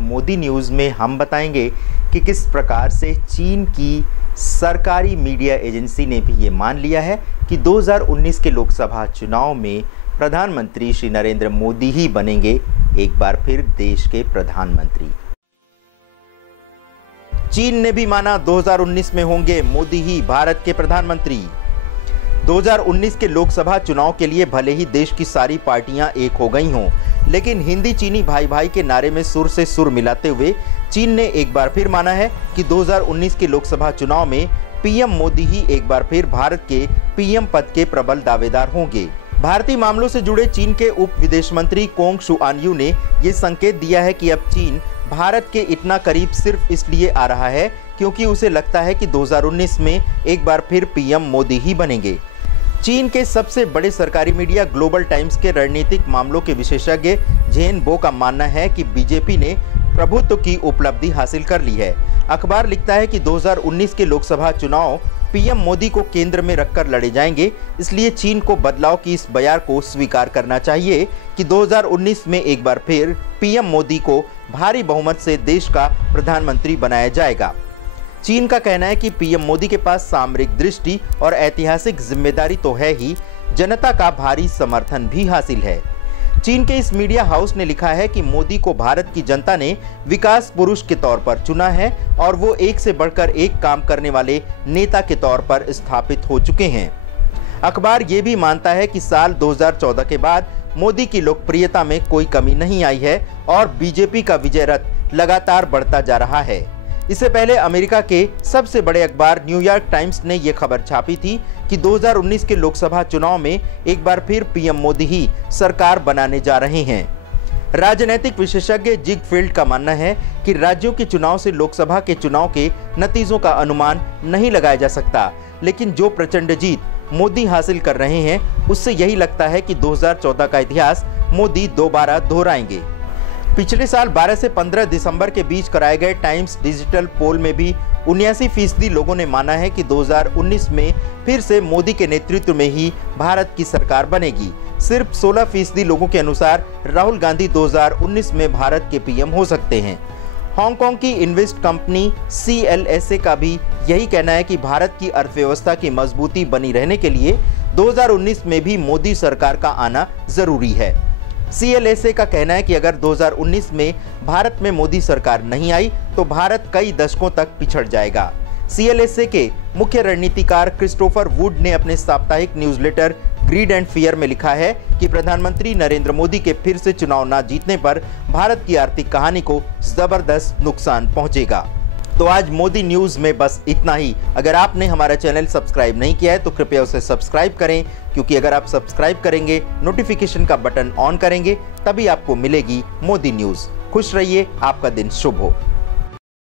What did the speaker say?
Modi news में हम बताएंगे कि किस प्रकार से चीन की सरकारी मीडिया एजेंसी ने भी ये मान लिया है कि 2019 के लोकसभा चुनाव में प्रधानमंत्री श्री नरेंद्र मोदी ही बनेंगे एक बार फिर देश के प्रधानमंत्री। चीन ने भी माना 2019 में होंगे मोदी ही भारत के प्रधानमंत्री। 2019 के लोकसभा चुनाव के लिए भले ही देश की सारी पार्टियां एक हो गई हों, लेकिन हिंदी चीनी भाई भाई के नारे में सुर से सुर मिलाते हुए चीन ने एक बार फिर माना है कि 2019 के लोकसभा चुनाव में पीएम मोदी ही एक बार फिर भारत के पीएम पद के प्रबल दावेदार होंगे। भारतीय मामलों से जुड़े चीन के उप विदेश मंत्री कोंग शुआनयू ने ये संकेत दिया है कि अब चीन भारत के इतना करीब सिर्फ इसलिए आ रहा है क्योंकि उसे लगता है कि 2019 में एक बार फिर पीएम मोदी ही बनेंगे। चीन के सबसे बड़े सरकारी मीडिया ग्लोबल टाइम्स के रणनीतिक मामलों के विशेषज्ञ झेन बो का मानना है कि बीजेपी ने प्रभुत्व की उपलब्धि हासिल कर ली है। अखबार लिखता है कि 2019 के लोकसभा चुनाव पीएम मोदी को केंद्र में रखकर लड़े जाएंगे, इसलिए चीन को बदलाव की इस बयार को स्वीकार करना चाहिए कि 2019 में एक बार फिर पीएम मोदी को भारी बहुमत से देश का प्रधानमंत्री बनाया जाएगा। चीन का कहना है कि पीएम मोदी के पास सामरिक दृष्टि और ऐतिहासिक जिम्मेदारी तो है ही, जनता का भारी समर्थन भी हासिल है। चीन के इस मीडिया हाउस ने लिखा है कि मोदी को भारत की जनता ने विकास पुरुष के तौर पर चुना है और वो एक से बढ़कर एक काम करने वाले नेता के तौर पर स्थापित हो चुके हैं। अखबार ये भी मानता है कि साल 2014 के बाद मोदी की लोकप्रियता में कोई कमी नहीं आई है और बीजेपी का विजय रथ लगातार बढ़ता जा रहा है। इससे पहले अमेरिका के सबसे बड़े अखबार न्यूयॉर्क टाइम्स ने यह खबर छापी थी कि 2019 के लोकसभा चुनाव में एक बार फिर पीएम मोदी ही सरकार बनाने जा रहे हैं। राजनीतिक विशेषज्ञ जिगफील्ड का मानना है कि राज्यों के चुनाव से लोकसभा के चुनाव के नतीजों का अनुमान नहीं लगाया जा सकता, लेकिन जो प्रचंड जीत मोदी हासिल कर रहे हैं उससे यही लगता है कि 2014 का इतिहास मोदी दोबारा दोहराएंगे। पिछले साल 12 से 15 दिसंबर के बीच कराए गए टाइम्स डिजिटल पोल में भी 79% लोगों ने माना है कि 2019 में फिर से मोदी के नेतृत्व में ही भारत की सरकार बनेगी। सिर्फ 16% लोगों के अनुसार राहुल गांधी 2019 में भारत के पीएम हो सकते हैं। हांगकांग की इन्वेस्ट कंपनी CLSA का भी यही कहना है कि भारत की अर्थव्यवस्था की मजबूती बनी रहने के लिए 2019 में भी मोदी सरकार का आना जरूरी है। CLSA का कहना है कि अगर 2019 में भारत में मोदी सरकार नहीं आई तो भारत कई दशकों तक पिछड़ जाएगा। CLSA के मुख्य रणनीतिकार क्रिस्टोफर वुड ने अपने साप्ताहिक न्यूज़लेटर ग्रीड एंड फियर में लिखा है कि प्रधानमंत्री नरेंद्र मोदी के फिर से चुनाव न जीतने पर भारत की आर्थिक कहानी को जबरदस्त नुकसान पहुंचेगा। तो आज मोदी न्यूज़ में बस इतना ही। अगर आपने हमारा चैनल सब्सक्राइब नहीं किया है तो कृपया उसे सब्सक्राइब करें, क्योंकि अगर आप सब्सक्राइब करेंगे, नोटिफिकेशन का बटन ऑन करेंगे, तभी आपको मिलेगी मोदी न्यूज़। खुश रहिए, आपका दिन शुभ हो।